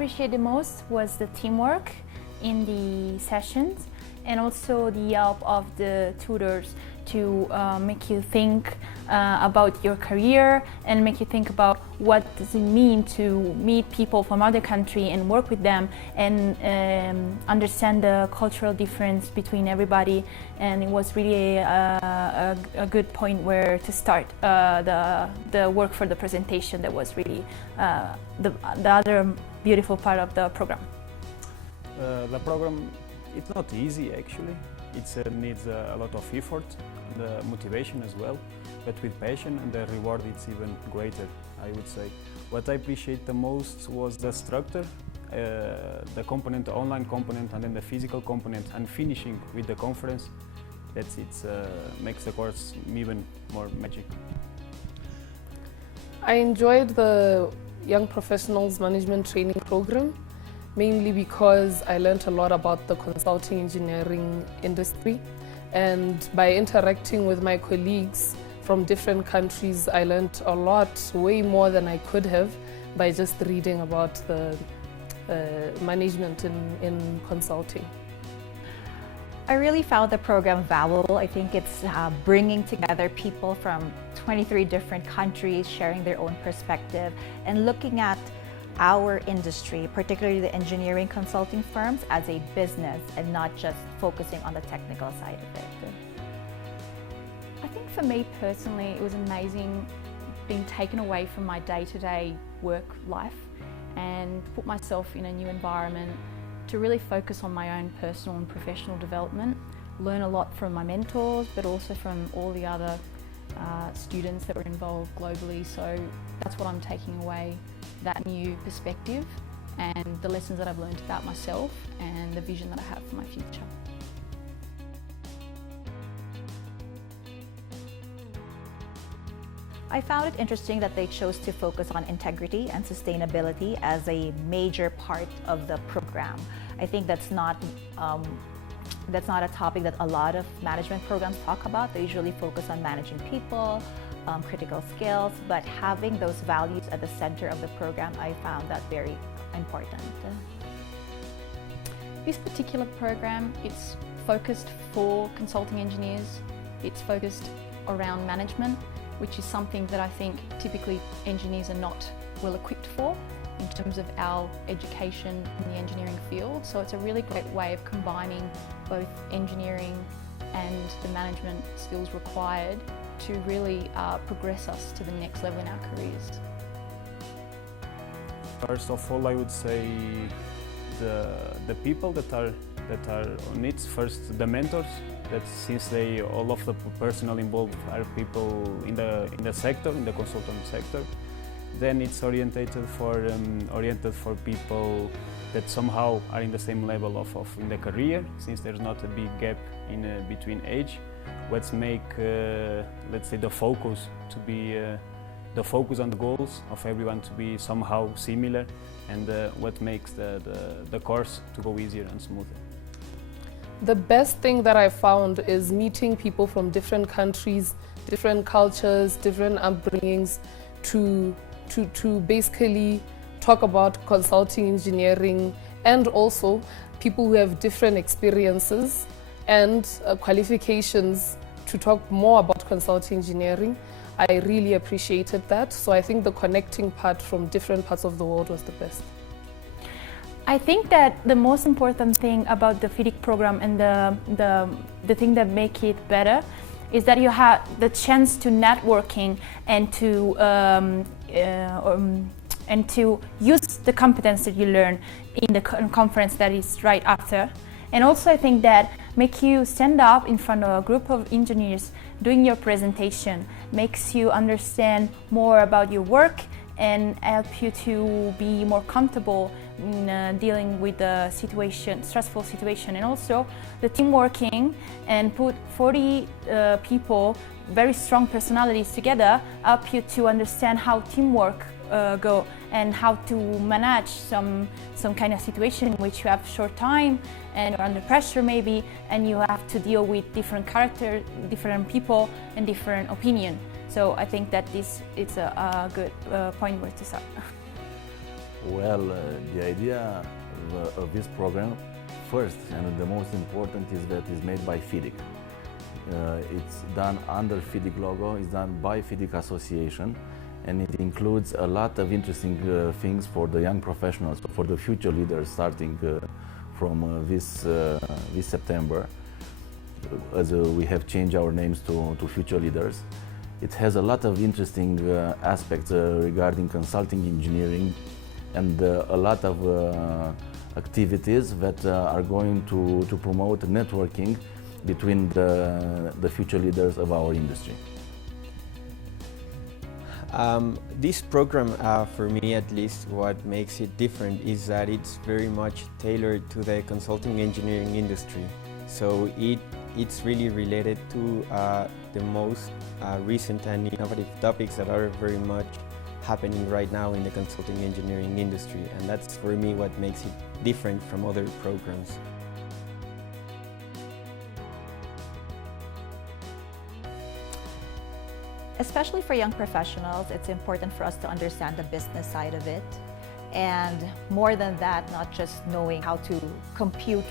appreciated most was the teamwork in the sessions and also the help of the tutors to make you think about your career and make you think about what does it mean to meet people from other country and work with them and understand the cultural difference between everybody. And it was really a good point where to start the work for the presentation. That was really the other beautiful part of the program. The program, it's not easy actually. It needs a lot of effort and motivation as well, but with passion, and the reward it's even greater, I would say. What I appreciate the most was the structure, the component, the online component, and then the physical component, and finishing with the conference. That's it, makes the course even more magic. I enjoyed the Young Professionals Management Training Program, mainly because I learned a lot about the consulting engineering industry, and by interacting with my colleagues from different countries, I learned a lot, way more than I could have by just reading about the management in consulting. I really found the program valuable. I think it's bringing together people from 23 different countries, sharing their own perspective and looking at our industry, particularly the engineering consulting firms, as a business and not just focusing on the technical side of it. I think for me personally, it was amazing being taken away from my day-to-day work life and put myself in a new environment to really focus on my own personal and professional development, learn a lot from my mentors, but also from all the other students that were involved globally. So that's what I'm taking away, that new perspective and the lessons that I've learned about myself and the vision that I have for my future. I found it interesting that they chose to focus on integrity and sustainability as a major part of the program. I think that's not a topic that a lot of management programs talk about. They usually focus on managing people, critical skills, but having those values at the center of the program, I found that very important. This particular program, it's focused for consulting engineers. It's focused around management, which is something that I think typically engineers are not well equipped for in terms of our education in the engineering field. So it's a really great way of combining both engineering and the management skills required to really progress us to the next level in our careers. First of all, I would say the people that are on it. First, the mentors. That since all of the personnel involved are people in the sector, in the consultant sector, then it's oriented for people that somehow are in the same level of in the career, since there's not a big gap in between age. Let's make let's say the focus to be the focus on the goals of everyone to be somehow similar, and what makes the course to go easier and smoother. The best thing that I found is meeting people from different countries, different cultures, different upbringings to basically talk about consulting engineering, and also people who have different experiences and qualifications to talk more about consulting engineering. I really appreciated that. So I think the connecting part from different parts of the world was the best. I think that the most important thing about the FIDIC program and the thing that make it better is that you have the chance to networking and to use the competence that you learn in the conference that is right after. And also I think that make you stand up in front of a group of engineers doing your presentation, makes you understand more about your work and help you to be more comfortable in dealing with the stressful situation, and also the team working and put 40 people, very strong personalities together, help you to understand how teamwork go and how to manage some kind of situation in which you have short time and you're under pressure maybe, and you have to deal with different characters, different people and different opinion. So I think that it's a good point where to start. Well, the idea of this program, first and the most important, is that it's made by FIDIC. It's done under FIDIC logo, it's done by FIDIC Association, and it includes a lot of interesting things for the young professionals, for the future leaders starting from this September, as we have changed our names to Future Leaders. It has a lot of interesting aspects regarding consulting engineering and a lot of activities that are going to promote networking between the future leaders of our industry. This program, for me at least, what makes it different is that it's very much tailored to the consulting engineering industry. So it's really related to the most recent and innovative topics that are very much happening right now in the consulting engineering industry, and that's for me what makes it different from other programs. Especially for young professionals, it's important for us to understand the business side of it. And more than that, not just knowing how to compute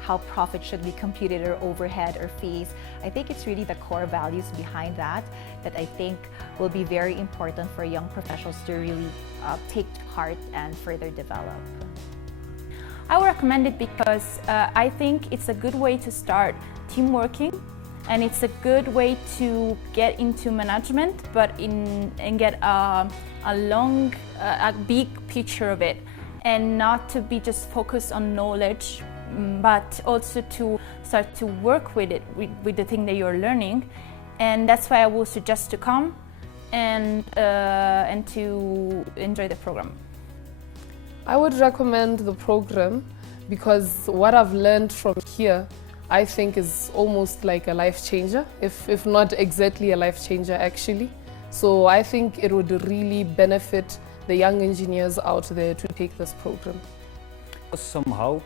how profit should be computed or overhead or fees. I think it's really the core values behind that I think will be very important for young professionals to really take to heart and further develop. I would recommend it because I think it's a good way to start team working, and it's a good way to get into management, and get a big picture of it, and not to be just focused on knowledge, but also to start to work with it, with the thing that you're learning. And that's why I would suggest to come and to enjoy the program. I would recommend the program because what I've learned from here, I think, is almost like a life changer, if not exactly a life changer actually. So I think it would really benefit the young engineers out there to take this program. Somehow,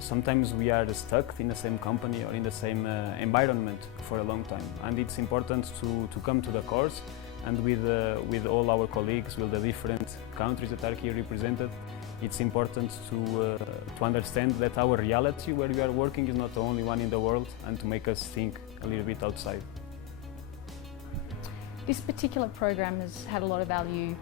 sometimes we are stuck in the same company or in the same environment for a long time, and it's important to come to the course, and with all our colleagues, with the different countries that are here represented, it's important to understand that our reality where we are working is not the only one in the world, and to make us think a little bit outside. This particular program has had a lot of value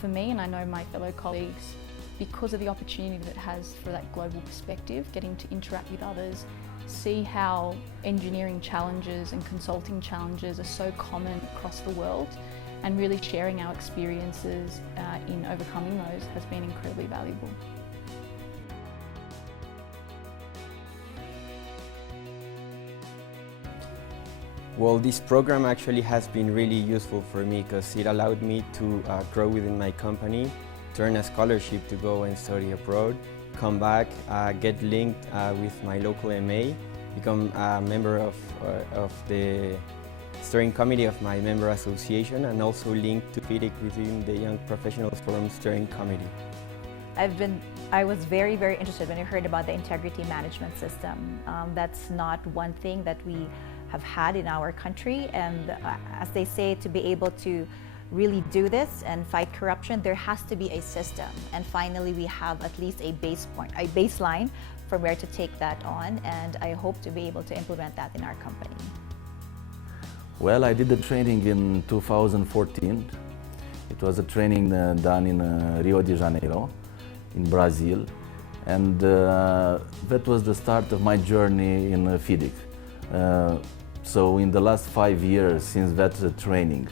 for me, and I know my fellow colleagues, because of the opportunity that it has for that global perspective, getting to interact with others, see how engineering challenges and consulting challenges are so common across the world, and really sharing our experiences in overcoming those has been incredibly valuable. Well, this program actually has been really useful for me because it allowed me to grow within my company, to earn a scholarship to go and study abroad, come back, get linked with my local MA, become a member of the steering committee of my member association, and also linked to FIDIC within the Young Professionals Forum steering committee. I was very, very interested when I heard about the integrity management system. That's not one thing that we have had in our country, and as they say, to be able to really do this and fight corruption, there has to be a system. And finally, we have at least a baseline from where to take that on, and I hope to be able to implement that in our company. Well, I did the training in 2014. It was a training done in Rio de Janeiro, in Brazil, and that was the start of my journey in FIDIC. So in the last 5 years since that training,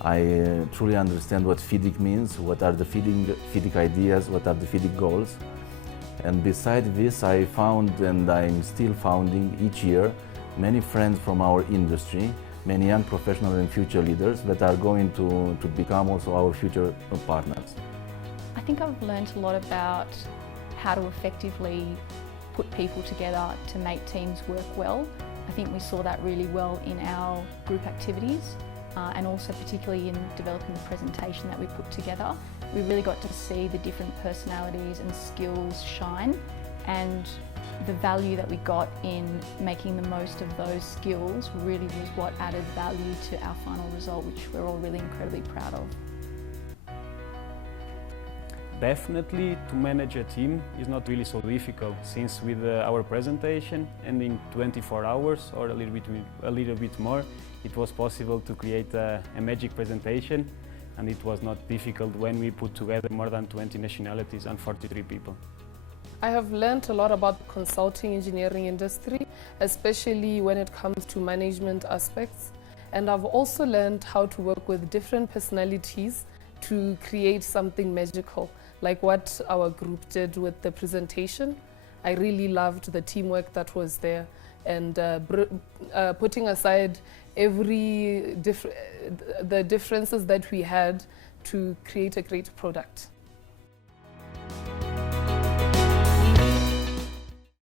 I truly understand what FIDIC means, what are the FIDIC ideas, what are the FIDIC goals. And beside this, I found, and I'm still finding each year, many friends from our industry, many young professionals and future leaders that are going to become also our future partners. I think I've learned a lot about how to effectively put people together to make teams work well. I think we saw that really well in our group activities, and also particularly in developing the presentation that we put together. We really got to see the different personalities and skills shine, and the value that we got in making the most of those skills really was what added value to our final result, which we're all really incredibly proud of. Definitely, to manage a team is not really so difficult, since with our presentation and in 24 hours or a little bit more, it was possible to create a magic presentation, and it was not difficult when we put together more than 20 nationalities and 43 people. I have learned a lot about the consulting engineering industry, especially when it comes to management aspects. And I've also learned how to work with different personalities to create something magical, like what our group did with the presentation. I really loved the teamwork that was there, and putting aside the differences that we had to create a great product.